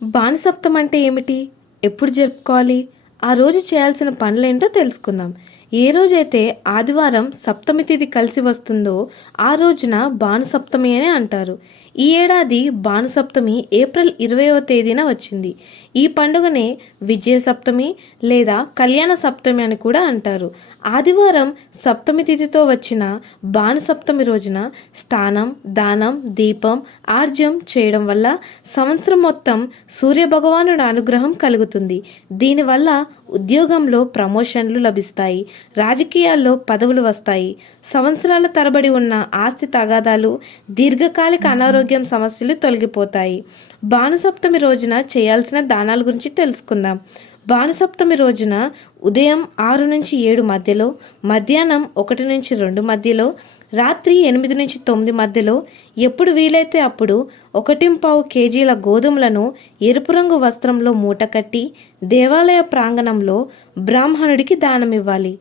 బాణసప్తం అంటే ఏమిటి? ఎప్పుడు జరుపుకోవాలి? ఆ రోజు చేయాల్సిన పనులేంటో తెలుసుకుందాం. ఏ రోజైతే ఆదివారం సప్తమి తిథి కలిసి వస్తుందో ఆ రోజున భానుసప్తమి అని అంటారు. ఈ ఏడాది భానుసప్తమి ఏప్రిల్ 20వ తేదీన వచ్చింది. ఈ పండుగనే విజయ సప్తమి లేదా కళ్యాణ సప్తమి అని కూడా అంటారు. ఆదివారం సప్తమి తిథితో వచ్చిన భానుసప్తమి రోజున స్నానం, దానం, దీపం, ఆర్జ్యం చేయడం వల్ల సంవత్సరం మొత్తం సూర్యభగవానుడి అనుగ్రహం కలుగుతుంది. దీనివల్ల ఉద్యోగంలో ప్రమోషన్లు లభిస్తాయి, రాజకీయాల్లో పదవులు వస్తాయి, సంవత్సరాల తరబడి ఉన్న ఆస్తి తగాదాలు, దీర్ఘకాలిక అనారోగ్యం సమస్యలు తొలగిపోతాయి. భానుసప్తమి రోజున చేయాల్సిన దానాల గురించి తెలుసుకుందాం. భానుసప్తమి రోజున ఉదయం 6 నుంచి 7 మధ్యలో, మధ్యాహ్నం 1 నుంచి 2 మధ్యలో, రాత్రి 8 నుంచి 9 మధ్యలో ఎప్పుడు వీలైతే అప్పుడు 1.25 కేజీల గోధుమలను ఎరుపు రంగు వస్త్రంలో మూటకట్టి దేవాలయ ప్రాంగణంలో బ్రాహ్మణుడికి దానమివ్వాలి.